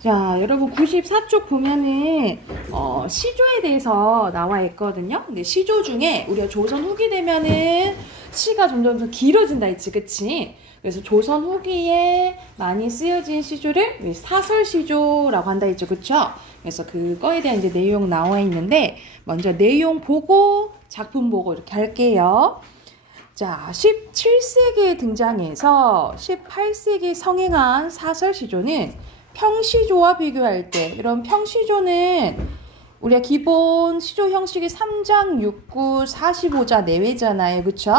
자, 여러분 94쪽 보면은 시조에 대해서 나와 있거든요. 근데 시조 중에 우리가 조선 후기 되면은 시가 점점 더 길어진다 했지, 그치? 그래서 조선 후기에 많이 쓰여진 시조를 우리 사설 시조라고 한다 했죠, 그쵸? 그래서 그거에 대한 이제 내용 나와 있는데 먼저 내용 보고 작품 보고 이렇게 할게요. 자, 17세기에 등장해서 18세기 성행한 사설 시조는 평시조와 비교할 때 이런 평시조는 우리가 기본 시조 형식이 3장 6구 45자 내외잖아요. 그쵸?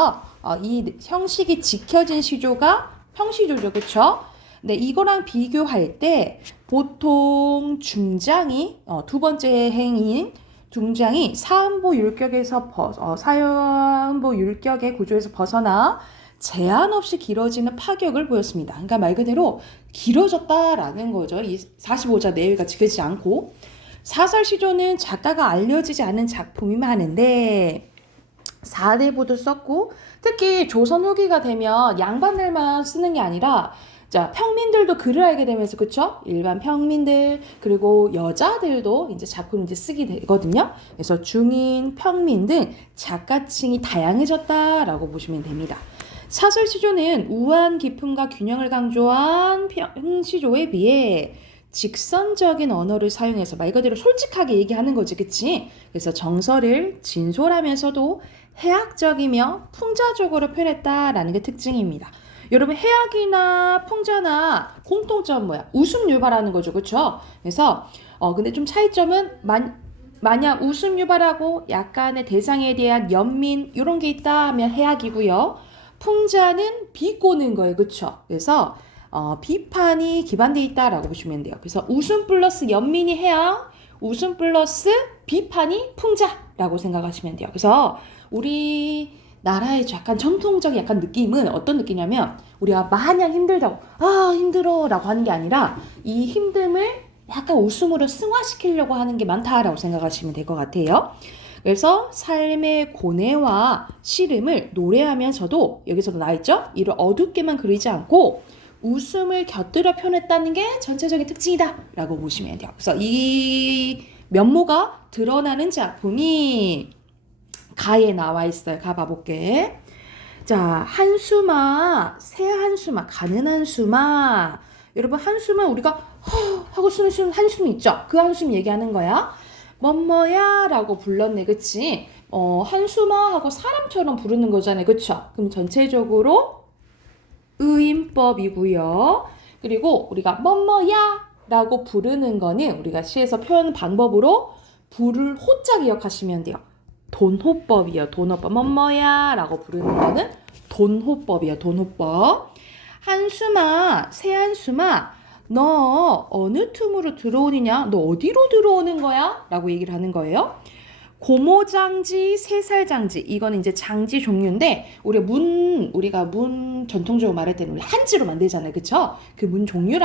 이 형식이 지켜진 시조가 평시조죠. 그쵸? 근데 이거랑 비교할 때 보통 중장이 두 번째 행인 중장이 사음보 율격에서 사음보 율격의 구조에서 벗어나 제한 없이 길어지는 파격을 보였습니다. 그러니까 말 그대로 길어졌다라는 거죠. 이 45자 내외가 지켜지지 않고 사설 시조는 작가가 알려지지 않은 작품이 많은데 4대부도 썼고 특히 조선 후기가 되면 양반들만 쓰는 게 아니라 자, 평민들도 글을 알게 되면서 그쵸? 일반 평민들 그리고 여자들도 이제 작품을 이제 쓰게 되거든요. 그래서 중인, 평민 등 작가층이 다양해졌다라고 보시면 됩니다. 사설 시조는 우아한 기품과 균형을 강조한 평시조에 비해 직선적인 언어를 사용해서 말 그대로 솔직하게 얘기하는 거지, 그치? 그래서 정서를 진솔하면서도 해학적이며 풍자적으로 표현했다라는 게 특징입니다. 여러분 해학이나 풍자나 공통점 뭐야? 웃음 유발하는 거죠, 그렇죠? 그래서 근데 좀 차이점은 만약 웃음 유발하고 약간의 대상에 대한 연민 이런 게 있다 하면 해학이고요. 풍자는 비꼬는 거예요, 그렇죠? 그래서 비판이 기반돼 있다라고 보시면 돼요. 그래서 웃음 플러스 연민이 해학, 웃음 플러스 비판이 풍자라고 생각하시면 돼요. 그래서 우리 나라의 약간 전통적인 약간 느낌은 어떤 느낌이냐면 우리가 마냥 힘들다고 힘들어 라고 하는 게 아니라 이 힘듦을 약간 웃음으로 승화시키려고 하는 게 많다라고 생각하시면 될 것 같아요. 그래서 삶의 고뇌와 시름을 노래하면서도 여기서도 나와있죠? 이를 어둡게만 그리지 않고 웃음을 곁들여 표현했다는 게 전체적인 특징이다 라고 보시면 돼요. 그래서 이 면모가 드러나는 작품이 가에 나와 있어요. 가 봐볼게. 자, 한수마, 새 한수마, 가는 한수마. 여러분 한수마 우리가 하고 쓰는 한숨 있죠? 그 한숨 얘기하는 거야. 뭐뭐야 라고 불렀네, 그치? 한수마 하고 사람처럼 부르는 거잖아요, 그쵸? 그럼 전체적으로 의인법이고요. 그리고 우리가 뭐뭐야 라고 부르는 거는 우리가 시에서 표현 방법으로 부를 호자 기억하시면 돼요. 돈호법이요. 돈호법. 뭐뭐야 라고 부르는 거는 돈호법이요. 돈호법. 한숨아, 새한숨아, 너 어느 틈으로 들어오느냐? 너 어디로 들어오는 거야? 라고 얘기를 하는 거예요. 고모장지, 새살장지. 이거는 이제 장지 종류인데 우리가 문 전통적으로 말할 때는 우리 한지로 만들잖아요. 그쵸? 그 문 종이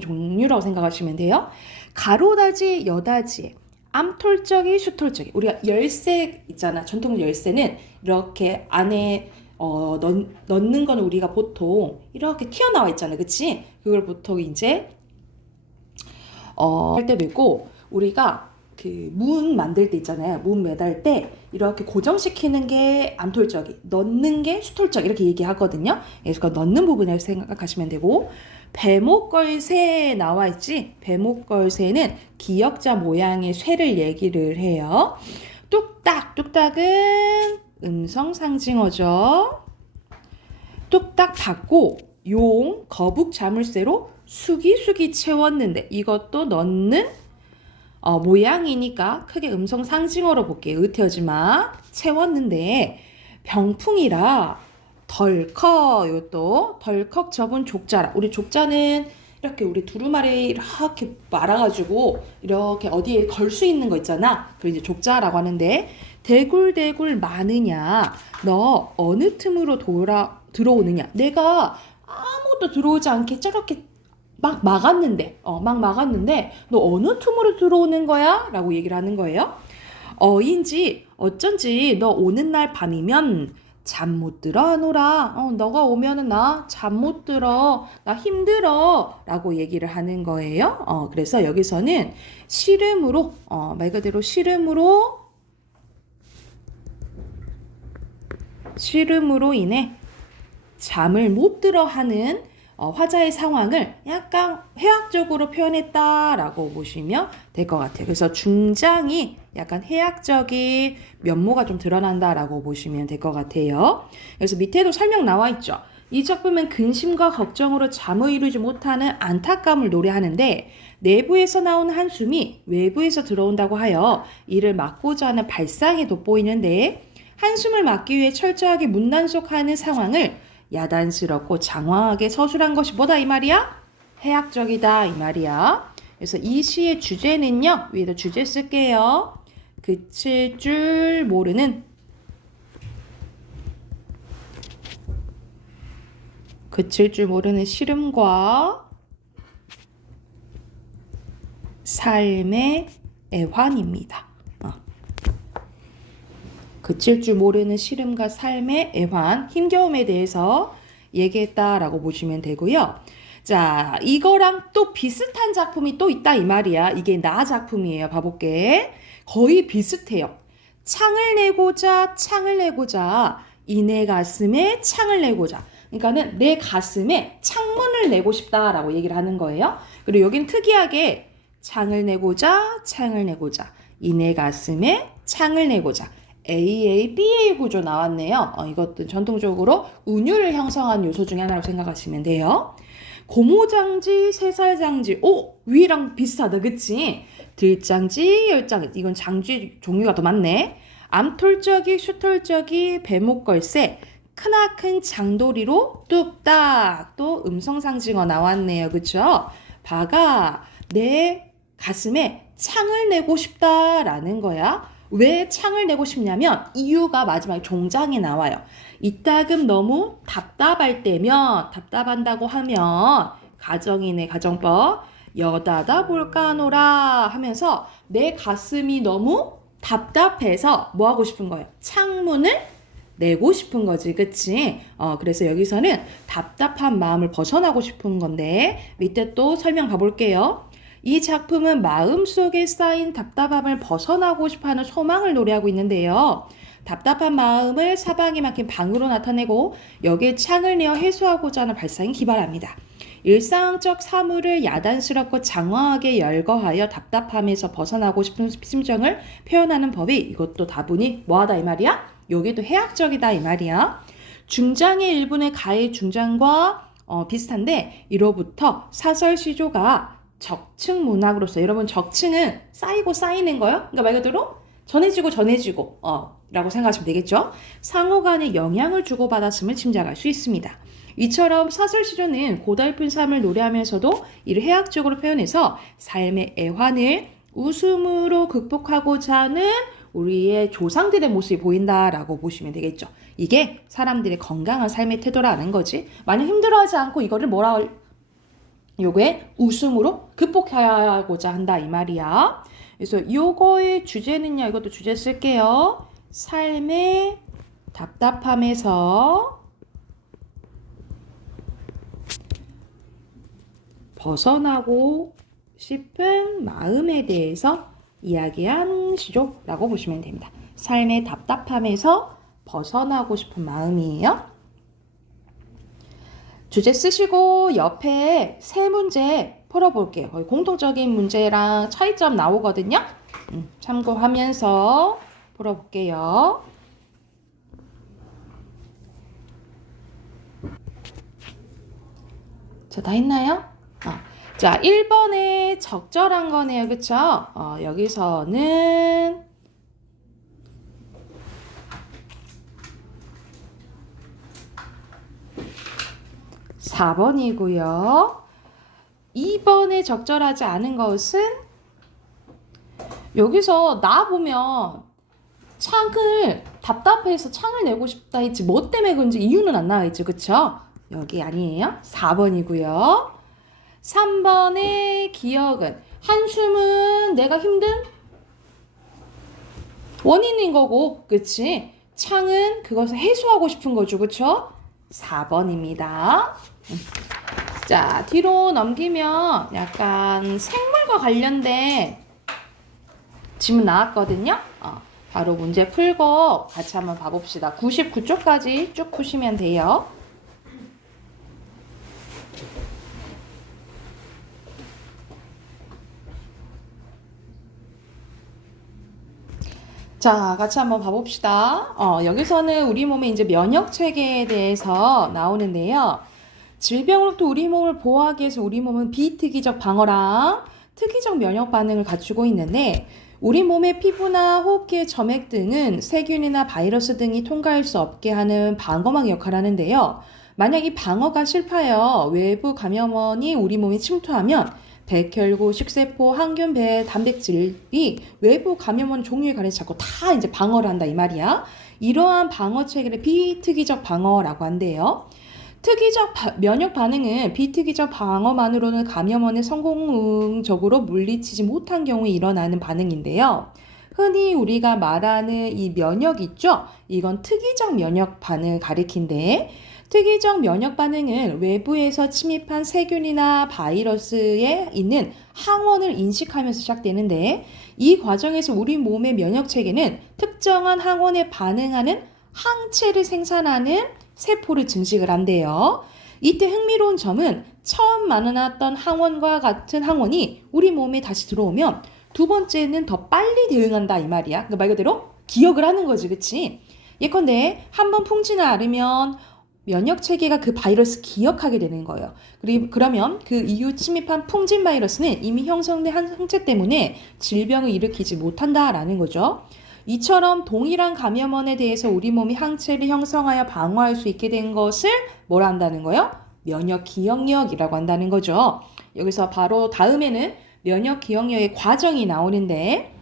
종류라고 생각하시면 돼요. 가로다지, 여다지. 암톨적이, 수톨적이. 우리가 열쇠 있잖아. 전통 열쇠는 이렇게 안에 넣는 거는 우리가 보통 이렇게 튀어나와 있잖아요. 그치? 그걸 보통 이제 할 때도 있고 우리가 그 문 만들 때 있잖아요. 문 매달 때 이렇게 고정시키는 게 암톨적이, 넣는 게 수톨적 이렇게 얘기하거든요. 그래서 그 넣는 부분을 생각하시면 되고 배목걸쇠에 나와 있지. 배목걸쇠는 기역자 모양의 쇠를 얘기를 해요. 뚝딱, 뚝딱은 음성 상징어죠. 뚝딱 닫고 용, 거북 자물쇠로 수기수기 채웠는데 이것도 넣는 모양이니까 크게 음성 상징어로 볼게요. 의태어지 마. 채웠는데 병풍이라 덜컥 이것도 덜컥 접은 족자라. 우리 족자는 이렇게 우리 두루마리 이렇게 말아가지고 이렇게 어디에 걸 수 있는 거 있잖아. 그걸 이제 족자라고 하는데 대굴대굴 많으냐. 너 어느 틈으로 들어오느냐. 내가 아무것도 들어오지 않게 저렇게 막 막았는데 너 어느 틈으로 들어오는 거야? 라고 얘기를 하는 거예요. 어인지 어쩐지 너 오는 날 밤이면 잠 못 들어 하노라. 너가 오면은 나 잠 못 들어. 나 힘들어. 라고 얘기를 하는 거예요. 그래서 여기서는 시름으로, 말 그대로 시름으로 인해 잠을 못 들어 하는 화자의 상황을 약간 해학적으로 표현했다라고 보시면 될 것 같아요. 그래서 중장이 약간 해학적인 면모가 좀 드러난다라고 보시면 될 것 같아요. 그래서 밑에도 설명 나와 있죠. 이 작품은 근심과 걱정으로 잠을 이루지 못하는 안타까움을 노래하는데 내부에서 나오는 한숨이 외부에서 들어온다고 하여 이를 막고자 하는 발상이 돋보이는데 한숨을 막기 위해 철저하게 문단속하는 상황을 야단스럽고 장황하게 서술한 것이 뭐다 이 말이야? 해학적이다 이 말이야. 그래서 이 시의 주제는요. 위에다 주제 쓸게요. 그칠 줄 모르는 시름과 삶의 애환입니다. 그칠 줄 모르는 시름과 삶의 애환, 힘겨움에 대해서 얘기했다라고 보시면 되고요. 자, 이거랑 또 비슷한 작품이 또 있다 이 말이야. 이게 나 작품이에요. 봐볼게. 거의 비슷해요. 창을 내고자 이내 가슴에 창을 내고자. 그러니까는 내 가슴에 창문을 내고 싶다라고 얘기를 하는 거예요. 그리고 여긴 특이하게 창을 내고자 이내 가슴에 창을 내고자. AA, BA 구조 나왔네요. 이것도 전통적으로 운율을 형성한 요소 중에 하나라고 생각하시면 돼요. 고모장지, 새살장지. 위랑 비슷하다, 그치? 들장지, 열장지. 이건 장지 종류가 더 많네. 암톨적이, 슈톨적이, 배목걸새, 크나큰 장도리로 뚝딱. 또 음성상징어 나왔네요, 그쵸? 바가 내 가슴에 창을 내고 싶다라는 거야. 왜 창을 내고 싶냐면 이유가 마지막에 종장에 나와요. 이따금 너무 답답한다고 하면 가정이네 가정법 여다다 볼까노라 하면서 내 가슴이 너무 답답해서 뭐 하고 싶은 거예요? 창문을 내고 싶은 거지, 그치? 그래서 여기서는 답답한 마음을 벗어나고 싶은 건데 밑에 또 설명 봐볼게요. 이 작품은 마음속에 쌓인 답답함을 벗어나고 싶어하는 소망을 노래하고 있는데요. 답답한 마음을 사방에 막힌 방으로 나타내고 여기에 창을 내어 해소하고자 하는 발상이 기발합니다. 일상적 사물을 야단스럽고 장황하게 열거하여 답답함에서 벗어나고 싶은 심정을 표현하는 법이 이것도 다분히 뭐하다 이 말이야? 여기도 해학적이다 이 말이야. 중장의 일본의 가해 중장과 비슷한데 이로부터 사설 시조가 적층 문학으로서 여러분 적층은 쌓이고 쌓이는 거예요. 그러니까 말 그대로 전해지고 라고 생각하시면 되겠죠. 상호간에 영향을 주고받았음을 짐작할 수 있습니다. 이처럼 사설시조는 고달픈 삶을 노래하면서도 이를 해학적으로 표현해서 삶의 애환을 웃음으로 극복하고자 하는 우리의 조상들의 모습이 보인다라고 보시면 되겠죠. 이게 사람들의 건강한 삶의 태도라는 거지. 만약 힘들어하지 않고 이거를 요거에 웃음으로 극복하고자 한다 이 말이야. 그래서 요거의 주제는요. 이것도 주제 쓸게요. 삶의 답답함에서 벗어나고 싶은 마음에 대해서 이야기한 시조라고 보시면 됩니다. 삶의 답답함에서 벗어나고 싶은 마음이에요. 주제 쓰시고 옆에 세 문제 풀어볼게요. 거의 공통적인 문제랑 차이점 나오거든요. 참고하면서 풀어볼게요. 자, 다 했나요? 자, 1번에 적절한 거네요. 그쵸? 여기서는 4번이고요. 2번에 적절하지 않은 것은 여기서 나 보면 창을 답답해서 창을 내고 싶다 했지 뭐 때문에 그런지 이유는 안 나와 있죠. 그쵸? 여기 아니에요. 4번이고요. 3번의 기억은 한숨은 내가 힘든 원인인 거고 그치? 창은 그것을 해소하고 싶은 거죠. 그쵸? 4번입니다. 자, 뒤로 넘기면 약간 생물과 관련된 질문 나왔거든요. 바로 문제 풀고 같이 한번 봐봅시다. 99쪽까지 쭉 푸시면 돼요. 자, 같이 한번 봐봅시다. 여기서는 우리 몸의 이제 면역 체계에 대해서 나오는데요. 질병으로부터 우리 몸을 보호하기 위해서 우리 몸은 비특이적 방어랑 특이적 면역 반응을 갖추고 있는데, 우리 몸의 피부나 호흡기의 점액 등은 세균이나 바이러스 등이 통과할 수 없게 하는 방어막 역할을 하는데요. 만약 이 방어가 실패하여 외부 감염원이 우리 몸에 침투하면 백혈구, 식세포, 항균, 배, 단백질이 외부 감염원 종류에 관해서 자꾸 다 이제 방어를 한다 이 말이야. 이러한 방어 체계를 비특이적 방어라고 한대요. 특이적 면역 반응은 비특이적 방어만으로는 감염원을 성공적으로 물리치지 못한 경우에 일어나는 반응인데요. 흔히 우리가 말하는 이 면역 있죠? 이건 특이적 면역 반응을 가리킨대. 특이적 면역 반응은 외부에서 침입한 세균이나 바이러스에 있는 항원을 인식하면서 시작되는데, 이 과정에서 우리 몸의 면역 체계는 특정한 항원에 반응하는 항체를 생산하는 세포를 증식을 한대요. 이때 흥미로운 점은 처음 만나놨던 항원과 같은 항원이 우리 몸에 다시 들어오면 두 번째는 더 빨리 대응한다 이 말이야. 그러니까 말 그대로 기억을 하는 거지, 그치? 예컨대 한번 풍진을 앓으면 면역 체계가 그 바이러스 기억하게 되는 거예요. 그러면 그 이후 침입한 풍진 바이러스는 이미 형성된 항체 때문에 질병을 일으키지 못한다라는 거죠. 이처럼 동일한 감염원에 대해서 우리 몸이 항체를 형성하여 방어할 수 있게 된 것을 뭐라 한다는 거예요? 면역 기억력이라고 한다는 거죠. 여기서 바로 다음에는 면역 기억력의 과정이 나오는데,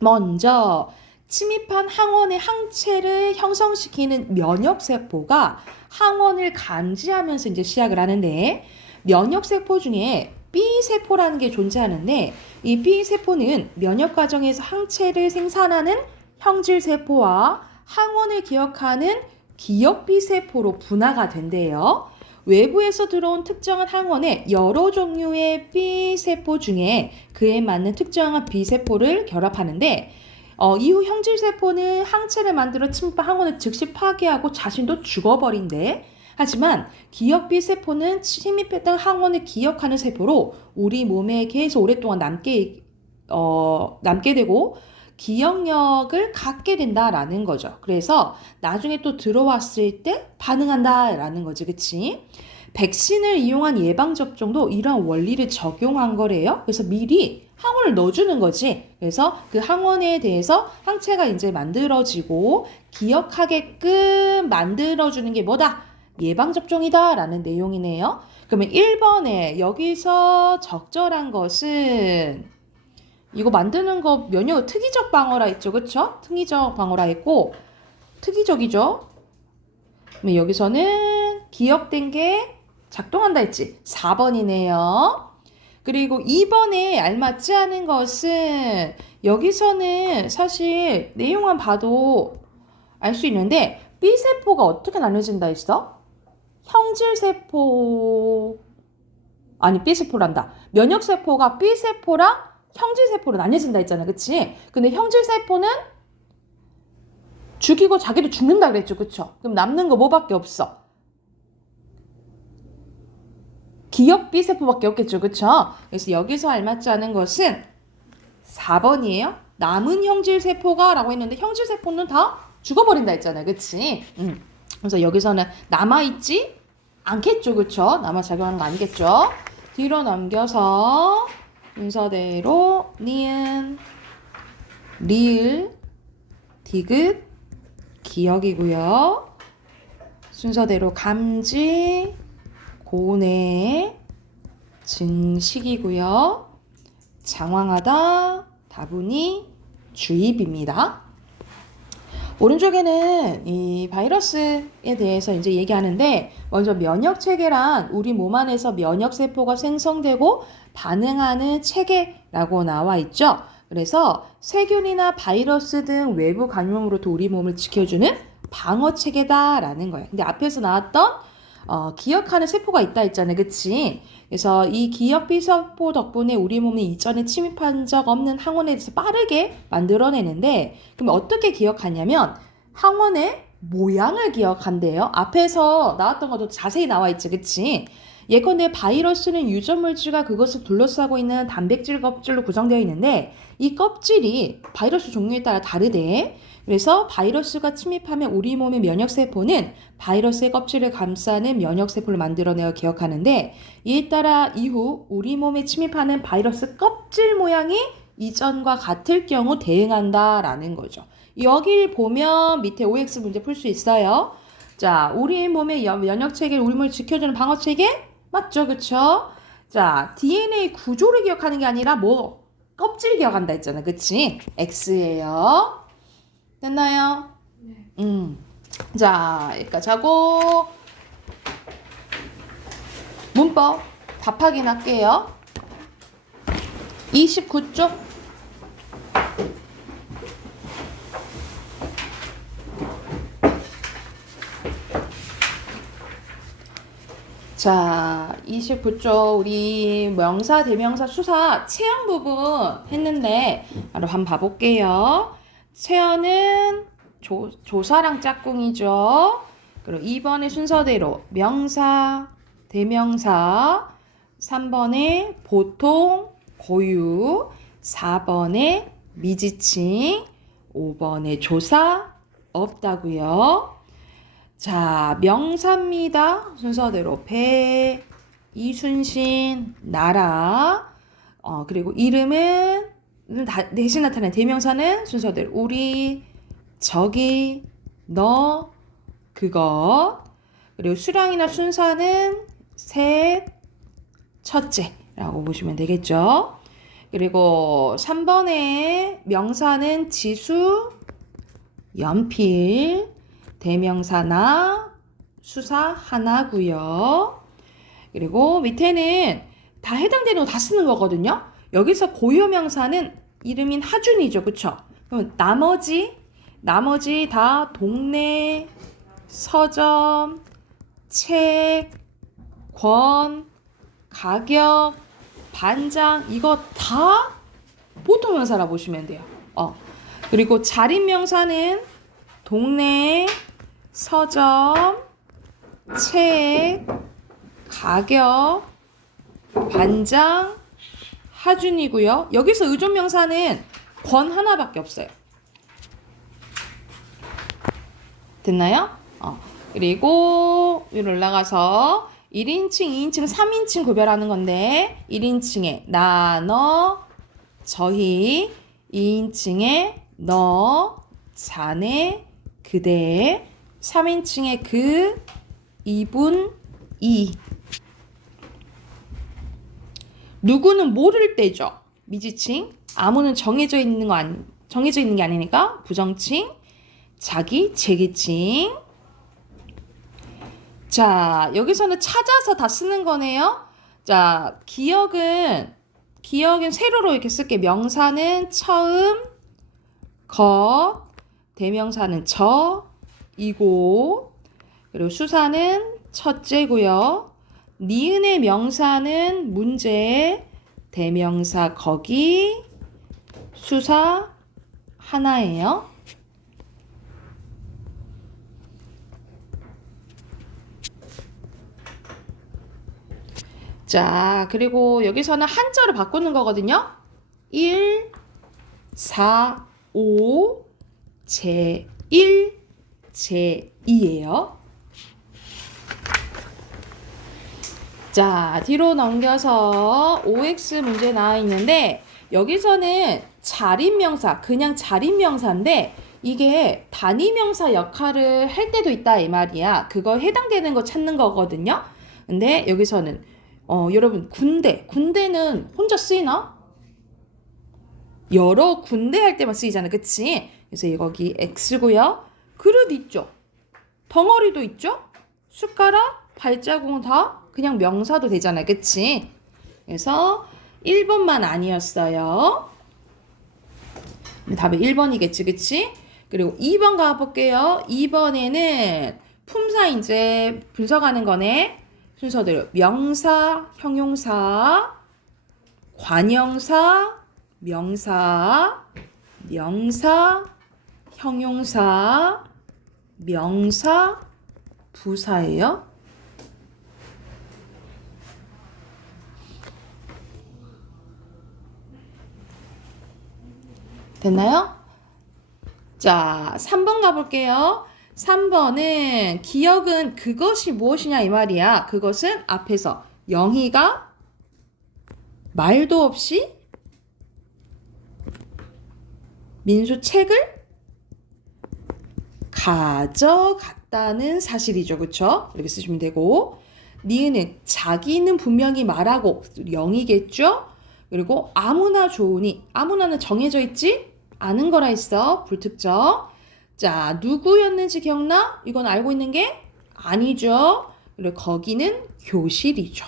먼저 침입한 항원의 항체를 형성시키는 면역세포가 항원을 감지하면서 이제 시작을 하는데, 면역세포 중에 B세포라는 게 존재하는데, 이 B세포는 면역 과정에서 항체를 생산하는 형질세포와 항원을 기억하는 기억-B세포로 분화가 된대요. 외부에서 들어온 특정한 항원의 여러 종류의 B세포 중에 그에 맞는 특정한 B세포를 결합하는데, 이후 형질세포는 항체를 만들어 침입한 항원을 즉시 파괴하고 자신도 죽어버린대. 하지만 기억-B세포는 침입했던 항원을 기억하는 세포로 우리 몸에 계속 오랫동안 남게 되고 기억력을 갖게 된다라는 거죠. 그래서 나중에 또 들어왔을 때 반응한다라는 거지, 그치? 백신을 이용한 예방접종도 이러한 원리를 적용한 거래요. 그래서 미리 항원을 넣어주는 거지. 그래서 그 항원에 대해서 항체가 이제 만들어지고 기억하게끔 만들어주는 게 뭐다? 예방접종이다 라는 내용이네요. 그러면 1번에 여기서 적절한 것은 이거 만드는 거 면역 특이적 방어라 했죠. 그쵸? 특이적 방어라 했고, 특이적이죠. 그러면 여기서는 기억된 게 작동한다 했지. 4번이네요. 그리고 2번에 알맞지 않은 것은 여기서는 사실 내용만 봐도 알 수 있는데 B세포가 어떻게 나눠진다 했어? 형질세포 아니 B세포란다. 면역세포가 B세포랑 형질세포로 나뉘어진다 했잖아. 그치? 근데 형질세포는 죽이고 자기도 죽는다 그랬죠. 그쵸? 그럼 남는 거 뭐밖에 없어? 기억 B세포밖에 없겠죠. 그쵸? 그래서 여기서 알맞지 않은 것은 4번이에요. 남은 형질세포가 라고 했는데 형질세포는 다 죽어버린다 했잖아요. 그치? 그래서 여기서는 남아있지 않겠죠. 그쵸? 남아작용하는 거 아니겠죠? 뒤로 넘겨서 순서대로 니은, 리을, 디귿, 기억이고요. 순서대로 감지, 고뇌, 증식이고요. 장황하다, 다분히, 주입입니다. 오른쪽에는 이 바이러스에 대해서 이제 얘기하는데, 먼저 면역 체계란 우리 몸 안에서 면역 세포가 생성되고 반응하는 체계라고 나와 있죠. 그래서 세균이나 바이러스 등 외부 감염으로부터 우리 몸을 지켜주는 방어 체계다라는 거예요. 근데 앞에서 나왔던 기억하는 세포가 있다 했잖아요. 그치? 그래서 이 기억 B세포 덕분에 우리 몸이 이전에 침입한 적 없는 항원에 대해서 빠르게 만들어내는데, 그럼 어떻게 기억하냐면 항원의 모양을 기억한대요. 앞에서 나왔던 것도 자세히 나와 있지. 그치? 예컨대 바이러스는 유전물질과 그것을 둘러싸고 있는 단백질 껍질로 구성되어 있는데, 이 껍질이 바이러스 종류에 따라 다르대. 그래서 바이러스가 침입하면 우리 몸의 면역세포는 바이러스의 껍질을 감싸는 면역세포를 만들어내어 기억하는데, 이에 따라 이후 우리 몸에 침입하는 바이러스 껍질 모양이 이전과 같을 경우 대응한다라는 거죠. 여길 보면 밑에 OX 문제 풀 수 있어요. 자, 우리 몸의 면역체계를 우리 몸을 지켜주는 방어체계? 맞죠? 그쵸? 자, DNA 구조를 기억하는 게 아니라 껍질 기억한다 했잖아. 그치? X예요. 됐나요? 네. 자, 여기까지 하고 문법 답 확인할게요. 29쪽. 자, 29쪽 우리 명사, 대명사, 수사 체형 부분 했는데 바로 한번 봐볼게요. 체형은 조사랑 짝꿍이죠. 그리고 2번의 순서대로 명사, 대명사, 3번에 보통, 고유, 4번에 미지칭, 5번에 조사 없다고요. 자, 명사입니다. 순서대로 배, 이순신, 나라, 그리고 이름은 대신 나타나는 대명사는 순서대로 우리, 저기, 너, 그거. 그리고 수량이나 순서는 셋, 첫째라고 보시면 되겠죠. 그리고 3번의 명사는 지수, 연필, 대명사나 수사 하나고요. 그리고 밑에는 다 해당되는 거 다 쓰는 거거든요. 여기서 고유명사는 이름인 하준이죠. 그쵸? 그럼 나머지 다 동네, 서점, 책, 권, 가격, 반장 이거 다 보통명사라 보시면 돼요. 그리고 자립명사는 동네, 서점, 책, 가격, 반장, 하준이고요. 여기서 의존명사는 권 하나밖에 없어요. 됐나요? 그리고 위로 올라가서 1인칭, 2인칭, 3인칭 구별하는 건데 1인칭에 나, 너, 저희 2인칭에 너, 자네, 그대 3인칭에 그, 이분, 이 누구는 모를 때죠. 미지칭. 아무는 정해져 있는 게 아니니까 부정칭. 자기, 제기칭. 자, 여기서는 찾아서 다 쓰는 거네요. 자, 기억은 세로로 이렇게 쓸게. 명사는 처음, 것, 대명사는 저, 이고, 그리고 수사는 첫째고요. 니은의 명사는 문제, 대명사 거기, 수사 하나예요. 자, 그리고 여기서는 한자로 바꾸는 거거든요. 1, 4, 5, 제1, 제2예요. 자, 뒤로 넘겨서 OX 문제 나와 있는데 여기서는 자립명사, 그냥 자립명사인데 이게 단위명사 역할을 할 때도 있다 이 말이야. 그거 해당되는 거 찾는 거거든요. 근데 여기서는 여러분 군대는 혼자 쓰이나? 여러 군대 할 때만 쓰이잖아. 그치? 그래서 여기 X고요. 그릇 있죠? 덩어리도 있죠? 숟가락, 발자국은 다 그냥 명사도 되잖아요. 그치? 그래서 1번만 아니었어요. 답이 1번이겠지, 그치? 그리고 2번 가볼게요. 2번에는 품사 이제 분석하는 거네. 순서대로 명사, 형용사, 관형사, 명사, 명사, 형용사, 명사, 부사예요. 됐나요? 자, 3번 가볼게요. 3번은 기억은 그것이 무엇이냐 이 말이야. 그것은 앞에서 영희가 말도 없이 민수 책을 가져갔다는 사실이죠. 그쵸? 이렇게 쓰시면 되고, 니은은 자기는 분명히 말하고 영이겠죠? 그리고 아무나 좋으니, 아무나는 정해져 있지? 아는 거라 했어. 불특정. 자, 누구였는지 기억나? 이건 알고 있는 게 아니죠. 그리고 거기는 교실이죠.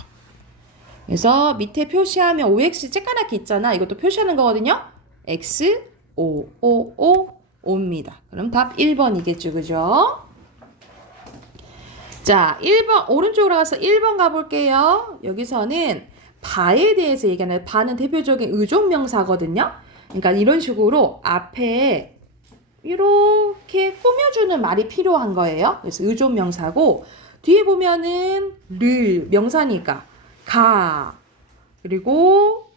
그래서 밑에 표시하면 OX 쬐까맣게 있잖아. 이것도 표시하는 거거든요. X, O, O, O, O입니다. 그럼 답 1번이겠죠. 그죠? 자, 1번, 오른쪽으로 가서 1번 가볼게요. 여기서는 바에 대해서 얘기하는, 바는 대표적인 의존명사거든요. 그러니까 이런 식으로 앞에 이렇게 꾸며주는 말이 필요한 거예요. 그래서 의존명사고, 뒤에 보면은 를, 명사니까 가, 그리고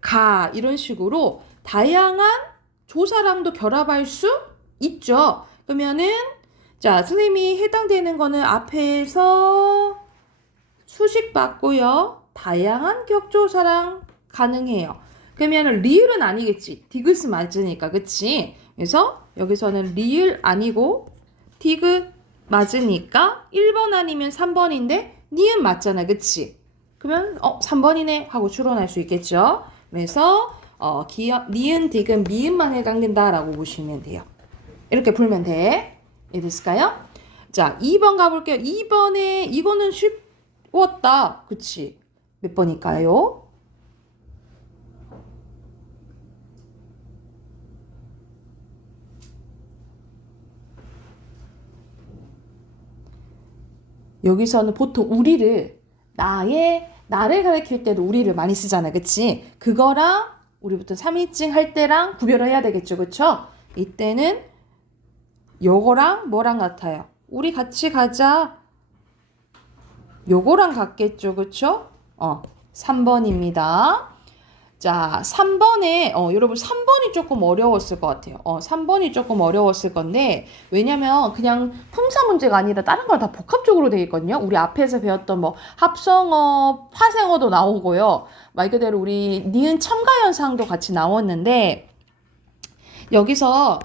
가, 이런 식으로 다양한 조사랑도 결합할 수 있죠. 그러면은 자, 선생님이 해당되는 거는 앞에서 수식 받고요. 다양한 격조사랑 가능해요. 그러면 리을은 아니겠지. 디귿은 맞으니까. 그치? 그래서 여기서는 리을 아니고 디귿 맞으니까 1번 아니면 3번인데 니은 맞잖아. 그치? 그러면 3번이네 하고 추론할 수 있겠죠. 그래서 니은, 디귿, 미음만 해당된다라고 보시면 돼요. 이렇게 풀면 돼. 이해됐을까요? 자, 2번 가볼게요. 2번에 이거는 쉬웠다. 그치? 몇 번일까요? 여기서는 보통 우리를 나를 가리킬 때도 우리를 많이 쓰잖아. 그치? 그거랑 우리부터 3인칭 할 때랑 구별을 해야 되겠죠. 그쵸? 이때는 요거랑 뭐랑 같아요? 우리 같이 가자. 요거랑 같겠죠. 그쵸? 3번입니다. 자, 3번에, 여러분 3번이 조금 어려웠을 것 같아요. 3번이 조금 어려웠을 건데, 왜냐면 그냥 품사 문제가 아니라 다른 걸 다 복합적으로 되어 있거든요. 우리 앞에서 배웠던 뭐 합성어, 파생어도 나오고요. 말 그대로 우리 니은 첨가현상도 같이 나왔는데, 여기서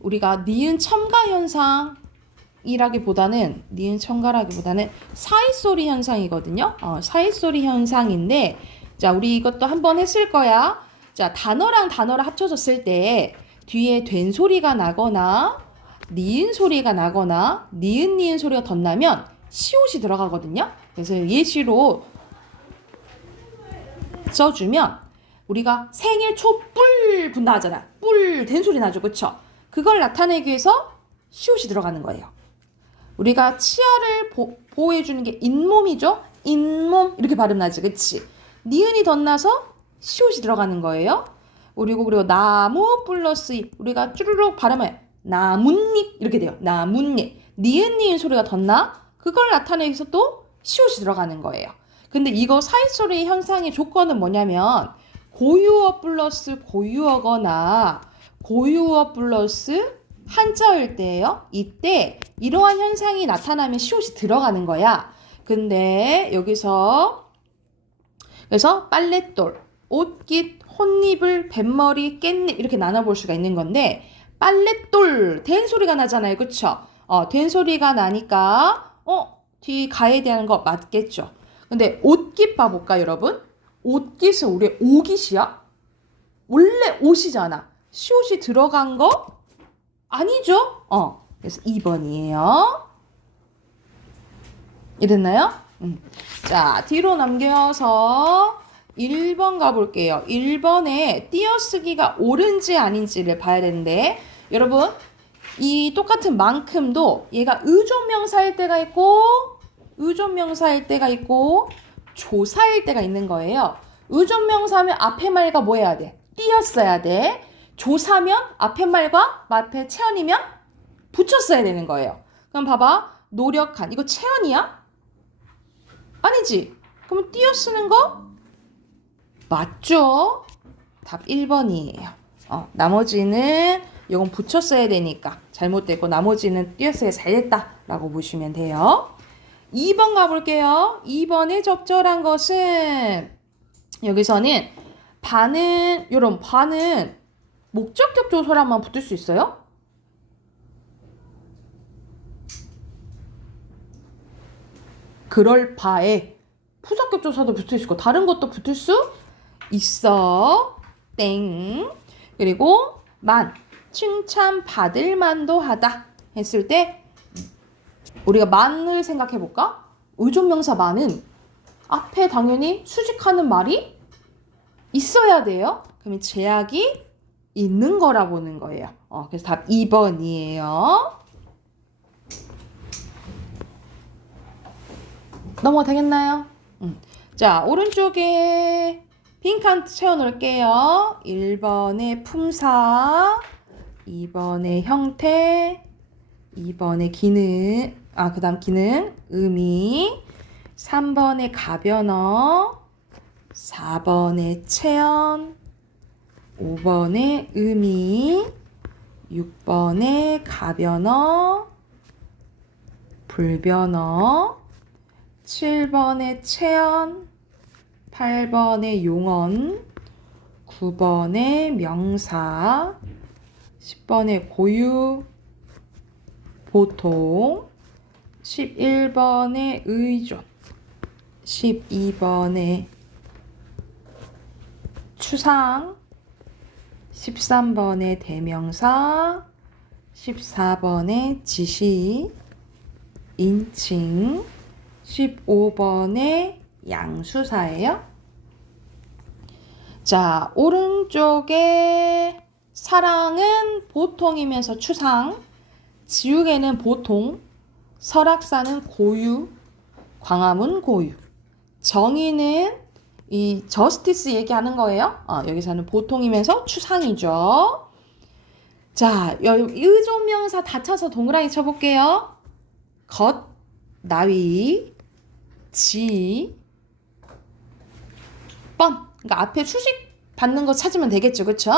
우리가 니은 첨가현상이라기보다는, 니은 첨가라기보다는 사이소리 현상이거든요. 사이소리 현상인데, 자, 우리 이것도 한번 했을 거야. 자, 단어랑 단어를 합쳐졌을 때 뒤에 된 소리가 나거나 니은 소리가 나거나 니은 소리가 덧나면 시옷이 들어가거든요. 그래서 예시로 써주면 우리가 생일 촛불 분다 하잖아. 뿔 된 소리 나죠. 그쵸? 그걸 나타내기 위해서 시옷이 들어가는 거예요. 우리가 치아를 보호해주는 게 잇몸이죠. 잇몸 이렇게 발음 나지. 그치? 니은이 덧나서 시옷이 들어가는 거예요. 그리고 나무 플러스 잎 우리가 쭈르륵 발음을 나뭇잎 이렇게 돼요. 나뭇잎. 니은 소리가 덧나 그걸 나타내기 위해서 또 시옷이 들어가는 거예요. 근데 이거 사이소리 현상의 조건은 뭐냐면 고유어 플러스 고유어거나 고유어 플러스 한자어일 때예요. 이때 이러한 현상이 나타나면 시옷이 들어가는 거야. 근데 여기서 그래서 빨랫돌, 옷깃, 혼잎을, 뱃머리, 깻잎 이렇게 나눠볼 수가 있는 건데 빨랫돌, 된 소리가 나잖아요. 그쵸? 된 소리가 나니까 뒤 가에 대한 거 맞겠죠. 근데 옷깃 봐볼까 여러분? 옷깃은 우리 오깃이야? 원래 옷이잖아. 시옷이 들어간 거? 아니죠? 그래서 2번이에요. 이랬나요? 자, 뒤로 넘겨서 1번 가볼게요. 1번에 띄어쓰기가 옳은지 아닌지를 봐야 되는데 여러분 이 똑같은 만큼도 얘가 의존명사일 때가 있고 의존명사일 때가 있고 조사일 때가 있는 거예요. 의존명사면 앞에 말과 뭐 해야 돼? 띄었어야 돼. 조사면 앞에 말과 앞에 체언이면 붙였어야 되는 거예요. 그럼 봐봐. 노력한. 이거 체언이야? 아니지. 그럼 띄어 쓰는 거? 맞죠? 답 1번이에요. 나머지는 이건 붙였어야 되니까 잘못됐고 나머지는 띄었어야 잘됐다 라고 보시면 돼요. 2번 가볼게요. 2번에 적절한 것은 여기서는 반은 이런 반은 목적격 조사랑만 붙을 수 있어요? 그럴 바에 부사격 조사도 붙을 수 있고 다른 것도 붙을 수 있어. 땡. 그리고 만 칭찬받을 만도 하다 했을 때 우리가 만을 생각해 볼까? 의존명사 만은 앞에 당연히 수직하는 말이 있어야 돼요. 그러면 제약이 있는 거라 보는 거예요. 그래서 답 2번이에요. 넘어가 되겠나요? 자, 오른쪽에 빈칸 채워놓을게요. 1번에 품사, 2번에 형태, 2번에 기능, 그 다음 기능, 의미, 3번에 가변어, 4번에 체언, 5번에 의미, 6번에 가변어, 불변어, 7번에 체언, 8번에 용언, 9번에 명사, 10번에 고유, 보통, 11번에 의존, 12번에 추상, 13번에 대명사, 14번에 지시, 인칭, 15번에 양수사예요. 자, 오른쪽에 사랑은 보통이면서 추상, 지우개는 보통, 설악산은 고유, 광화문 고유, 정의는 이 저스티스 얘기하는 거예요. 여기서는 보통이면서 추상이죠. 자, 의존명사 다 쳐서 동그라미 쳐볼게요. 겉, 나위, 지, 뻔. 그러니까 앞에 수식 받는 거 찾으면 되겠죠. 그쵸?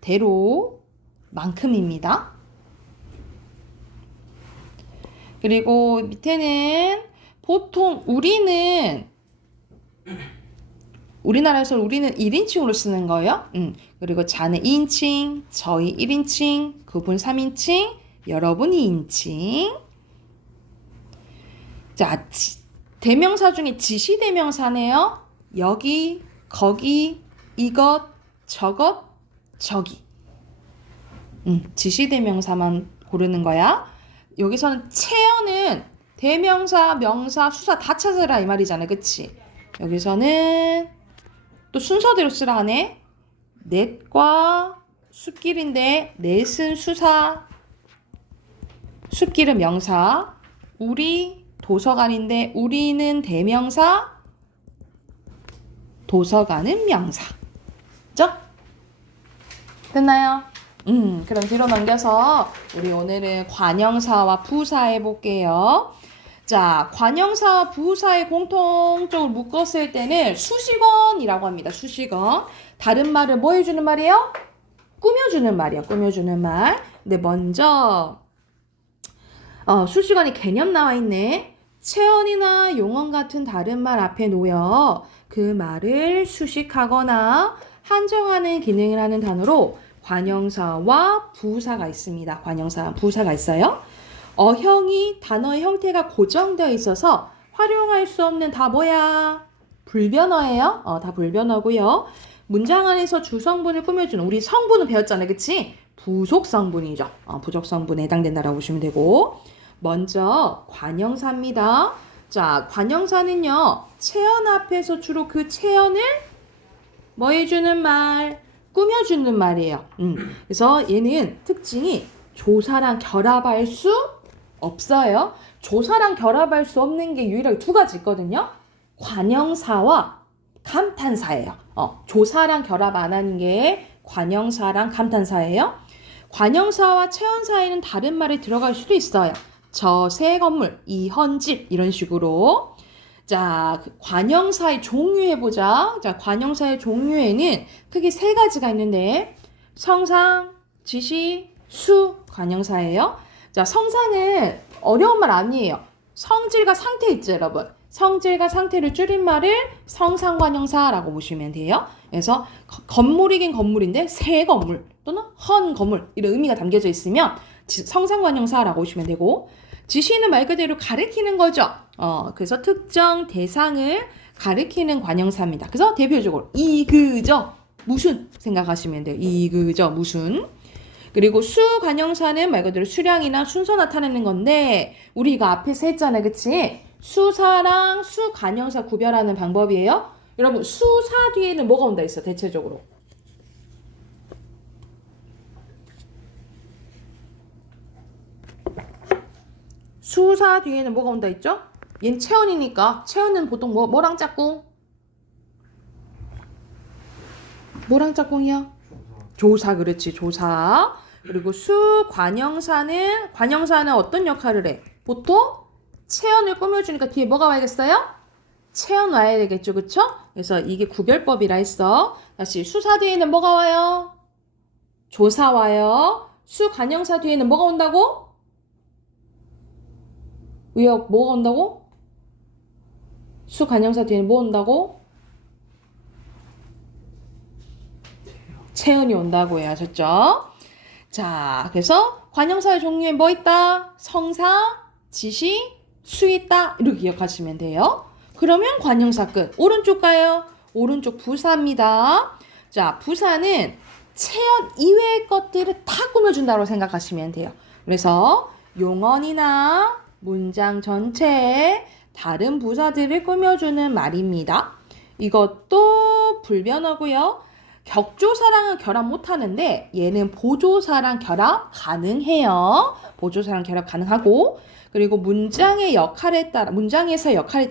대로, 만큼입니다. 그리고 밑에는 보통 우리나라에서 우리는 1인칭으로 쓰는 거예요. 그리고 자는 2인칭, 저희 1인칭, 그분 3인칭, 여러분 2인칭. 자, 대명사 중에 지시대명사네요. 여기, 거기, 이것, 저것, 저기. 지시대명사만 고르는 거야. 여기서는 체어는 대명사, 명사, 수사 다 찾으라 이 말이잖아. 그치? 여기서는 또 순서대로 쓰라 하네. 넷과 숲길인데 넷은 수사, 숲길은 명사, 우리 도서관인데 우리는 대명사, 도서관은 명사. 그죠? 됐나요? 그럼 뒤로 넘겨서 우리 오늘은 관형사와 부사 해볼게요. 자, 관형사와 부사의 공통적으로 묶었을 때는 수식어이라고 합니다. 수식어. 다른 말을 뭐 해주는 말이에요? 꾸며주는 말이에요. 꾸며주는 말. 근데 먼저 수식어니 개념 나와 있네. 체언이나 용언 같은 다른 말 앞에 놓여 그 말을 수식하거나 한정하는 기능을 하는 단어로 관형사와 부사가 있습니다. 관형사와 부사가 있어요. 어형이 단어의 형태가 고정되어 있어서 활용할 수 없는 다 뭐야? 불변어예요. 다 불변어고요. 문장 안에서 주성분을 꾸며주는 우리 성분은 배웠잖아요. 그치? 부속성분이죠. 부속성분에 해당된다라고 보시면 되고 먼저 관형사입니다. 자, 관형사는요. 체언 앞에서 주로 그 체언을 뭐 해주는 말? 꾸며주는 말이에요. 그래서 얘는 특징이 조사랑 결합할 수 없어요. 조사랑 결합할 수 없는 게 유일하게 두 가지 있거든요. 관형사와 감탄사예요. 조사랑 결합 안 하는 게 관형사랑 감탄사예요. 관형사와 체언사에는 다른 말이 들어갈 수도 있어요. 저 새 건물, 이 헌집 이런 식으로. 자, 관형사의 종류해보자. 자, 관형사의 종류에는 크게 세 가지가 있는데 성상, 지시, 수 관형사예요. 자, 성상은 어려운 말 아니에요. 성질과 상태 있죠, 여러분. 성질과 상태를 줄인 말을 성상관형사라고 보시면 돼요. 그래서 건물이긴 건물인데 새 건물 또는 헌 건물 이런 의미가 담겨져 있으면 성상관형사라고 보시면 되고, 지시는 말 그대로 가리키는 거죠. 그래서 특정 대상을 가리키는 관형사입니다. 그래서 대표적으로 이 그저 무슨 생각하시면 돼요. 이 그저 무슨. 그리고 수 관형사는 말 그대로 수량이나 순서 나타내는 건데 우리가 앞에서 했잖아요. 그치? 수사랑 수 관형사 구별하는 방법이에요. 여러분 수사 뒤에는 뭐가 온다 있어 대체적으로? 수사 뒤에는 뭐가 온다 있죠? 얘는 체언이니까 체언은 보통 뭐랑 짝꿍? 뭐랑 짝꿍이야? 조사. 그렇지, 조사. 그리고 수 관형사는 어떤 역할을 해? 보통 체언을 꾸며주니까 뒤에 뭐가 와야겠어요? 체언 와야 되겠죠, 그쵸? 그래서 이게 구별법이라 했어. 다시 수사 뒤에는 뭐가 와요? 조사 와요. 수 관형사 뒤에는 뭐가 온다고? 의역 뭐가 온다고? 수 관형사 뒤에는 뭐 온다고? 체언이 온다고 해요. 아셨죠? 자, 그래서 관형사의 종류에 뭐 있다? 성상, 지시, 수 있다. 이렇게 기억하시면 돼요. 그러면 관형사 끝. 오른쪽 가요. 오른쪽 부사입니다. 자, 부사는 체언 이외의 것들을 다 꾸며준다고 생각하시면 돼요. 그래서 용언이나 문장 전체에 다른 부사들을 꾸며주는 말입니다. 이것도 불변하고요. 격조사랑은 결합 못하는데 얘는 보조사랑 결합 가능해요. 보조사랑 결합 가능하고, 그리고 문장에서 역할에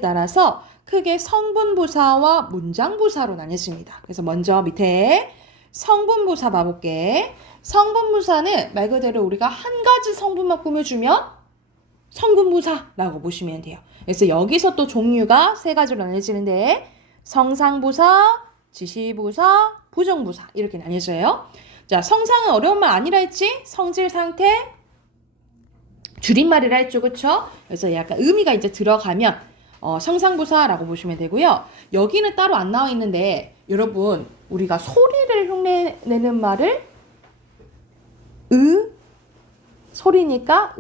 따라서 크게 성분부사와 문장부사로 나뉘습니다. 그래서 먼저 밑에 성분부사 봐볼게. 성분부사는 말 그대로 우리가 한 가지 성분만 꾸며주면 성분부사라고 보시면 돼요. 그래서 여기서 또 종류가 세 가지로 나뉘어지는데 성상부사, 지시부사, 부정부사 이렇게 나뉘어져요. 자, 성상은 어려운 말 아니라 했지? 성질, 상태, 줄임말이라 했죠, 그쵸? 그래서 약간 의미가 이제 들어가면 성상부사라고 보시면 되고요. 여기는 따로 안 나와 있는데 여러분 우리가 소리를 흉내내는 말을 소리니까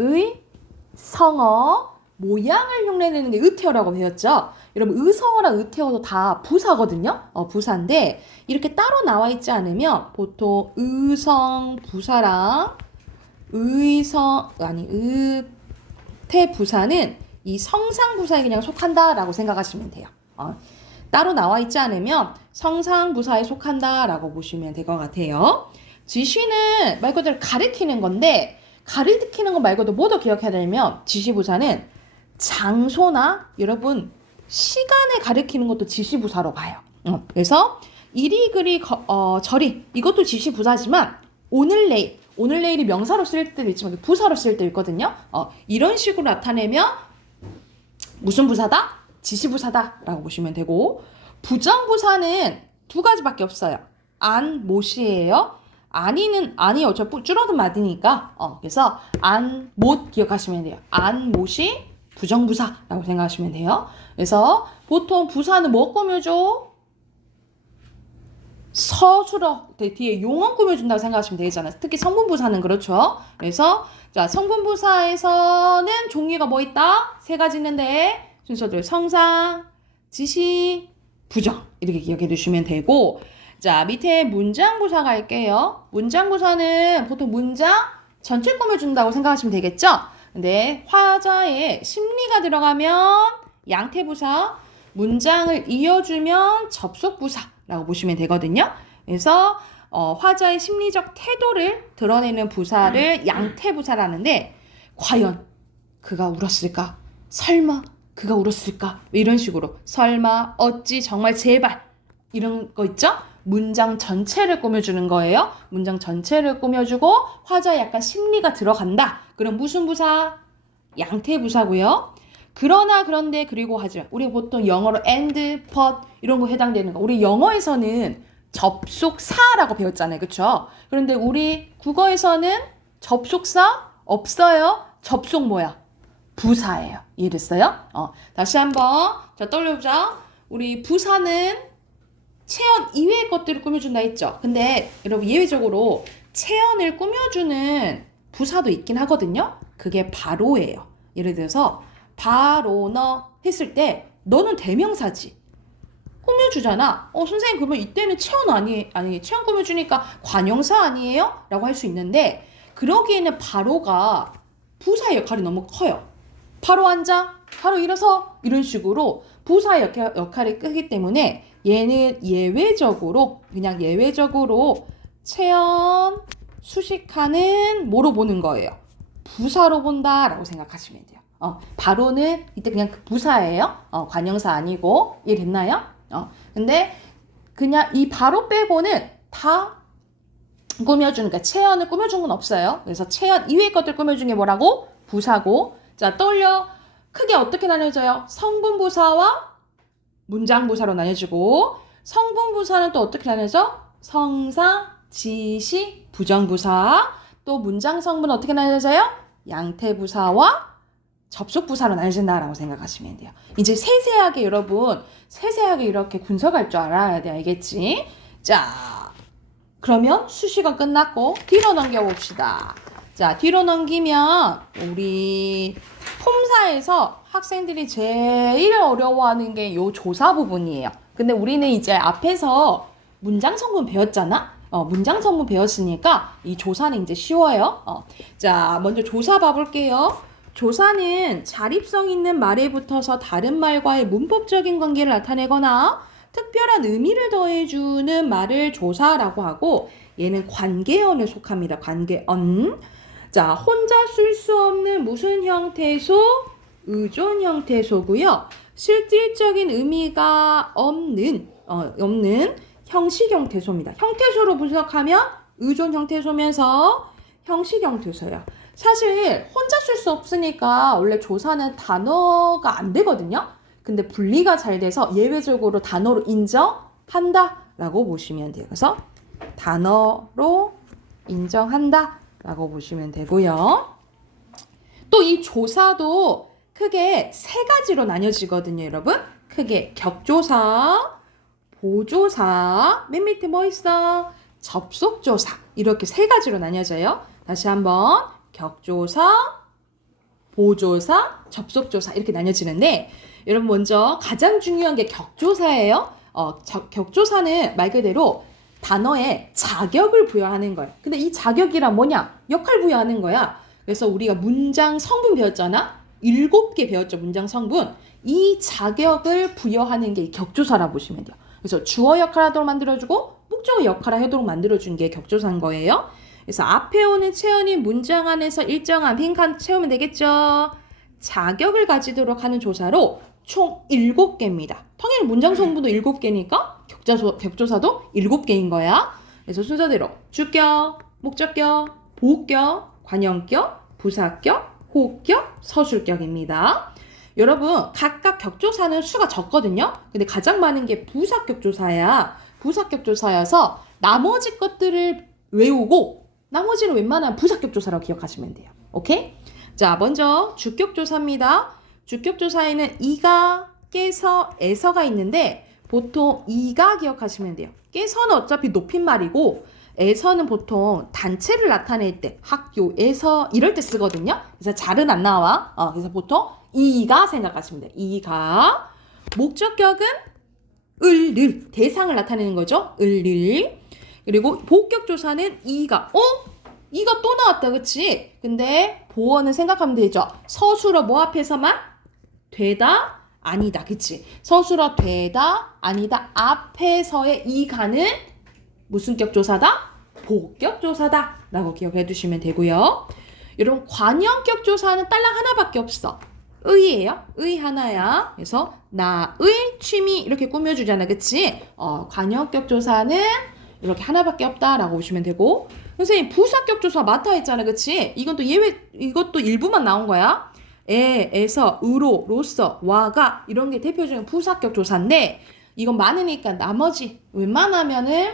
성어, 모양을 흉내내는 게 의태어라고 배웠죠? 여러분 의성어랑 의태어도 다 부사거든요. 부사인데 이렇게 따로 나와 있지 않으면 보통 의성부사랑 의태부사는 이 성상부사에 그냥 속한다라고 생각하시면 돼요. 따로 나와 있지 않으면 성상부사에 속한다라고 보시면 될 것 같아요. 지시는 말 그대로 가리키는 건데 가리키는 거 말고도 뭐 더 기억해야 되냐면 지시부사는 장소나 여러분 시간을 가리키는 것도 지시부사로 봐요. 그래서 이리그리 저리 이것도 지시부사지만 오늘 내일이 명사로 쓸 때도 있지만 부사로 쓸 때도 있거든요. 이런 식으로 나타내면 무슨 부사다? 지시부사다 라고 보시면 되고, 부정부사는 두 가지밖에 없어요. 안, 못이에요. 아니 어차피 줄어든 말이니까 그래서 안, 못 기억하시면 돼요. 안, 못이 부정부사라고 생각하시면 돼요. 그래서 보통 부사는 뭐 꾸며줘? 서술어 뒤에 용언 꾸며준다고 생각하시면 되잖아요. 특히 성분부사는 그렇죠. 그래서 자, 성분부사에서는 종류가 뭐 있다? 세 가지 있는데 순서대로 성상, 지시, 부정 이렇게 기억해 두시면 되고, 자, 밑에 문장부사 갈게요. 문장부사는 보통 문장 전체 꾸며준다고 생각하시면 되겠죠? 근데 화자에 심리가 들어가면 양태부사, 문장을 이어주면 접속부사라고 보시면 되거든요. 그래서 화자의 심리적 태도를 드러내는 부사를 양태부사라는데 과연 그가 울었을까? 설마 그가 울었을까? 이런 식으로 설마, 어찌, 정말, 제발 이런 거 있죠? 문장 전체를 꾸며주는 거예요. 문장 전체를 꾸며주고 화자의 약간 심리가 들어간다. 그럼 무슨 부사? 양태부사고요. 그러나, 그런데, 그리고 하지만 우리 보통 영어로 and, but 이런 거 해당되는 거. 우리 영어에서는 접속사라고 배웠잖아요. 그쵸? 그런데 우리 국어에서는 접속사 없어요. 접속 뭐야? 부사예요. 이해됐어요? 다시 한번 자 떠올려보자. 우리 부사는 체언 이외의 것들을 꾸며준다 했죠. 근데 여러분 예외적으로 체언을 꾸며주는 부사도 있긴 하거든요. 그게 바로예요. 예를 들어서 바로 너 했을 때 너는 대명사지. 꾸며주잖아. 선생님 그러면 이때는 체언 아니 체언 꾸며주니까 관형사 아니에요? 라고 할 수 있는데 그러기에는 바로가 부사의 역할이 너무 커요. 바로 앉아, 바로 일어서 이런 식으로 부사의 역할이 크기 때문에 얘는 예외적으로 그냥 예외적으로 체언 수식하는 뭐로 보는 거예요? 부사로 본다라고 생각하시면 돼요. 바로는 이때 그냥 부사예요. 관형사 아니고 이해됐나요? 근데 그냥 이 바로 빼고는 다 꾸며주는, 그러니까 체언을 꾸며준 건 없어요. 그래서 체언 이외의 것들 꾸며준 게 뭐라고? 부사고. 자, 떠올려. 크게 어떻게 나뉘어져요? 성분부사와 문장부사로 나뉘어지고 성분부사는 또 어떻게 나뉘어져? 성사, 지시, 부정부사. 또 문장성분은 어떻게 나뉘어져요? 양태부사와 접속부사로 나뉘어진다라고 생각하시면 돼요. 이제 세세하게 여러분, 세세하게 이렇게 분석할 줄 알아야 돼. 알겠지? 자, 그러면 수식은 끝났고 뒤로 넘겨봅시다. 자, 뒤로 넘기면 우리 폼사에서 학생들이 제일 어려워하는 게 요 조사 부분이에요. 근데 우리는 이제 앞에서 문장 성분 배웠잖아? 문장 성분 배웠으니까 이 조사는 이제 쉬워요. 자, 먼저 조사 봐볼게요. 조사는 자립성 있는 말에 붙어서 다른 말과의 문법적인 관계를 나타내거나 특별한 의미를 더해주는 말을 조사라고 하고 얘는 관계어에 속합니다. 관계언. 자, 혼자 쓸 수 없는 무슨 형태소? 의존 형태소고요. 실질적인 의미가 없는 형식 형태소입니다. 형태소로 분석하면 의존 형태소면서 형식 형태소예요. 사실 혼자 쓸 수 없으니까 원래 조사는 단어가 안 되거든요. 근데 분리가 잘 돼서 예외적으로 단어로 인정한다 라고 보시면 돼요. 그래서 단어로 인정한다 라고 보시면 되고요. 또 이 조사도 크게 세 가지로 나뉘어지거든요, 여러분. 크게 격조사, 보조사, 맨 밑에 뭐 있어? 접속조사. 이렇게 세 가지로 나뉘어져요. 다시 한번 격조사, 보조사, 접속조사 이렇게 나뉘어지는데 여러분 먼저 가장 중요한 게 격조사예요. 격조사는 말 그대로 단어에 자격을 부여하는 거예요. 근데 이 자격이란 뭐냐? 역할 부여하는 거야. 그래서 우리가 문장 성분 배웠잖아? 7개 배웠죠, 문장 성분. 이 자격을 부여하는 게 격조사라 보시면 돼요. 그래서 주어 역할 하도록 만들어주고 목적어 역할을 하도록 만들어준 게 격조사인 거예요. 그래서 앞에 오는 체언이 문장 안에서 일정한 빈칸 채우면 되겠죠. 자격을 가지도록 하는 조사로 총 7개입니다. 당연히 문장 성분도 7개니까 격조사도 7개인 거야. 그래서 순서대로 주격, 목적격, 보격, 관형격, 부사격, 호격, 서술격입니다. 여러분 각각 격조사는 수가 적거든요. 근데 가장 많은 게 부사격조사야. 부사격조사여서 나머지 것들을 외우고 나머지는 웬만한 부사격조사라고 기억하시면 돼요. 오케이? 자, 먼저 주격조사입니다. 주격조사에는 이가, 깨서, 에서가 있는데 보통 이가 기억하시면 돼요. 깨서는 어차피 높임말이고 에서는 보통 단체를 나타낼 때 학교에서 이럴 때 쓰거든요. 그래서 잘은 안 나와. 그래서 보통 이가 생각하시면 돼요. 이가. 목적격은 을을 대상을 나타내는 거죠. 을을. 그리고 보격조사는 이가. 이가 또 나왔다, 그치? 근데 보어는 생각하면 되죠. 서술어 뭐 앞에서만? 되다, 아니다. 그치? 서술어 되다, 아니다. 앞에서의 이가는 무슨 격조사다? 복격조사다. 라고 기억해 두시면 되고요. 여러분, 관형격 조사는 딸랑 하나밖에 없어. 의예요. 의 하나야. 그래서 나의 취미 이렇게 꾸며주잖아. 그치? 관형격 조사는 이렇게 하나밖에 없다라고 보시면 되고, 선생님 부사격 조사 많다 했잖아. 그치? 이건 또 예외, 이것도 일부만 나온 거야. 에서, 으로, 로서, 와가 이런 게 대표적인 부사격 조사인데, 이건 많으니까 나머지 웬만하면은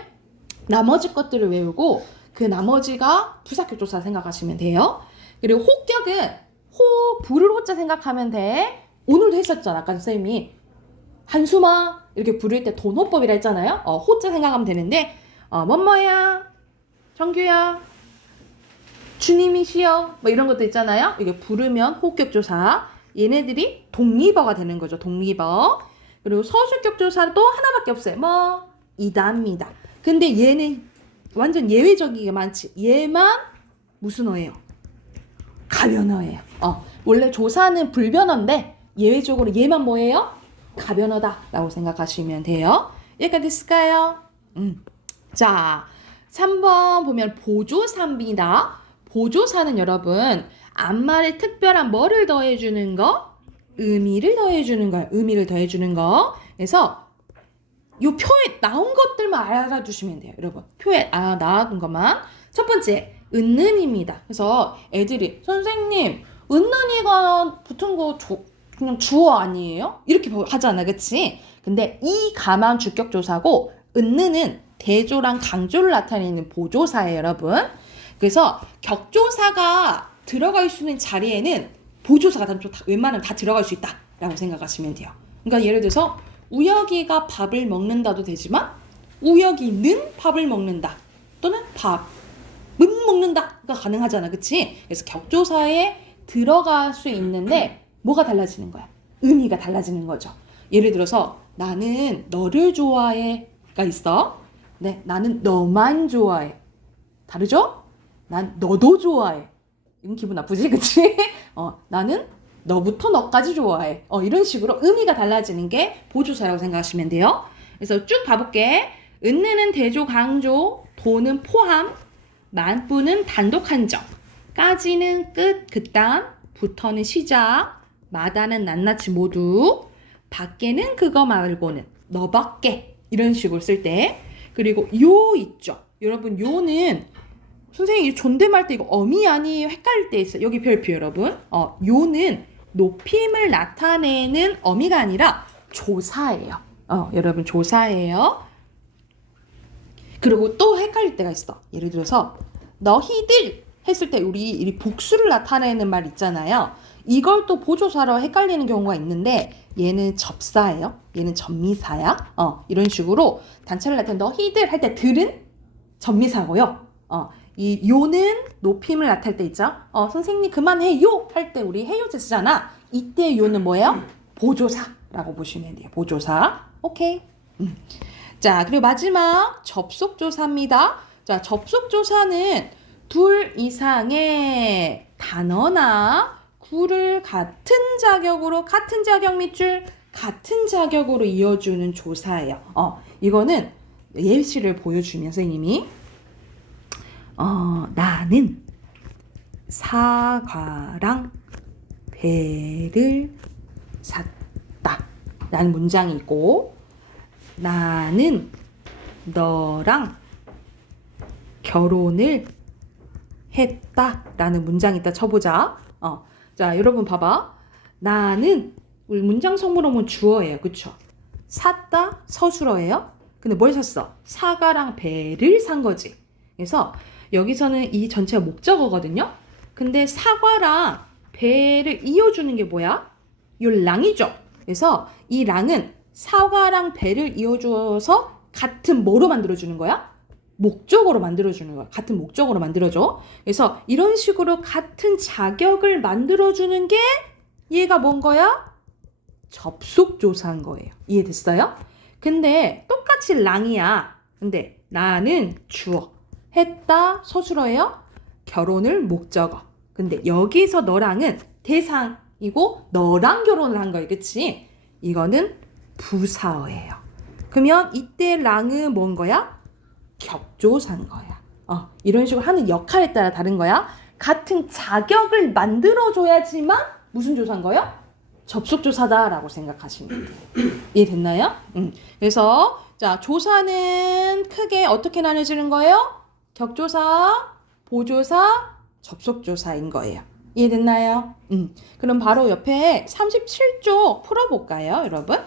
나머지 것들을 외우고 그 나머지가 부사격 조사 생각하시면 돼요. 그리고 호격은 부를 호자 생각하면 돼. 오늘도 했었잖아. 아까 선생님이 한숨아 이렇게 부를 때 돈호법이라 했잖아요. 호자 생각하면 되는데 뭐뭐야, 정규야, 주님이시여 뭐 이런 것도 있잖아요. 이게 부르면 호격조사. 얘네들이 독립어가 되는 거죠. 독립어. 그리고 서술격조사도 하나밖에 없어요. 뭐 이다입니다. 근데 얘는 완전 예외적이게 많지. 얘만 무슨 어예요? 가변어예요. 원래 조사는 불변어인데 예외적으로 얘만 뭐예요? 가변어다 라고 생각하시면 돼요. 여기까지 됐을까요? 자, 3번 보면 보조사입니다. 보조사는 여러분 앞말에 특별한 뭐를 더해주는 거? 의미를 더해주는 거예요. 의미를 더해주는 거. 그래서 요 표에 나온 것들만 알아두시면 돼요. 여러분 표에 나온 것만. 첫 번째 은는입니다. 그래서 애들이 선생님 은는이가 붙은 거 그냥 주어 아니에요? 이렇게 하잖아. 그치? 근데 이 가만 주격조사고 은는은 대조랑 강조를 나타내는 보조사예요. 여러분. 그래서 격조사가 들어갈 수 있는 자리에는 보조사가 웬만하면 다 들어갈 수 있다라고 생각하시면 돼요. 그러니까 예를 들어서 우혁이가 밥을 먹는다도 되지만 우혁이는 밥을 먹는다 또는 밥은 먹는다가 가능하잖아. 그치? 그래서 격조사에 들어갈 수 있는데 뭐가 달라지는 거야? 의미가 달라지는 거죠. 예를 들어서 나는 너를 좋아해가 있어. 네, 나는 너만 좋아해. 다르죠? 난 너도 좋아해. 이건 기분 나쁘지? 그치? 나는 너부터 너까지 좋아해. 이런 식으로 의미가 달라지는 게 보조사라고 생각하시면 돼요. 그래서 쭉 가볼게. 은느는 대조 강조, 도는 포함, 만뿌는 단독 한정, 까지는 끝, 그딴, 부터는 시작, 마다는 낱낱이 모두, 밖에는 그거 말고는 너밖에 이런 식으로 쓸 때. 그리고 요 있죠. 여러분 요는 선생님이 존댓말 때 이거 어미 아니에요? 헷갈릴 때 있어요. 여기 별표 여러분. 요는 높임을 나타내는 어미가 아니라 조사예요. 여러분 조사예요. 그리고 또 헷갈릴 때가 있어. 예를 들어서 너희들 했을 때 우리 복수를 나타내는 말 있잖아요. 이걸 또 보조사로 헷갈리는 경우가 있는데 얘는 접사예요. 얘는 전미사야. 이런 식으로 단체를 나타내 너희들 할 때 들은 전미사고요. 이 요는 높임을 나타낼 때 있죠. 선생님 그만해요 할 때 우리 해요제 쓰잖아. 이때 요는 뭐예요? 보조사라고 보시면 돼요. 보조사. 오케이. 자, 그리고 마지막 접속조사입니다. 자, 접속조사는 둘 이상의 단어나 구를 같은 자격으로 같은 자격 밑줄 같은 자격으로 이어주는 조사예요. 이거는 예시를 보여주면 선생님이 나는 사과랑 배를 샀다 라는 문장이 있고 나는 너랑 결혼을 했다 라는 문장이 있다 쳐보자. 자, 여러분 봐봐. 나는 우리 문장 성분어는 주어예요. 그쵸? 샀다 서술어예요. 근데 뭘 샀어? 사과랑 배를 산 거지. 그래서 여기서는 이 전체가 목적어거든요. 근데 사과랑 배를 이어주는 게 뭐야? 요 랑이죠. 그래서 이 랑은 사과랑 배를 이어주어서 같은 뭐로 만들어주는 거야? 목적어로 만들어주는 거야. 같은 목적어로 만들어줘. 그래서 이런 식으로 같은 자격을 만들어주는 게 얘가 뭔 거야? 접속조사인 거예요. 이해됐어요? 근데 똑같이 랑이야. 근데 나는 주어, 했다 서술어예요. 결혼을 목적어. 근데 여기서 너랑은 대상이고 너랑 결혼을 한 거예요. 그치? 이거는 부사어예요. 그러면 이때 랑은 뭔 거야? 격조사인 거야. 이런 식으로 하는 역할에 따라 다른 거야. 같은 자격을 만들어줘야지만 무슨 조사인 거요? 접속조사다라고 생각하시면 돼요. 이해됐나요? 그래서 자, 조사는 크게 어떻게 나눠지는 거예요? 격조사, 보조사, 접속조사인 거예요. 이해됐나요? 그럼 바로 옆에 37쪽 풀어볼까요, 여러분?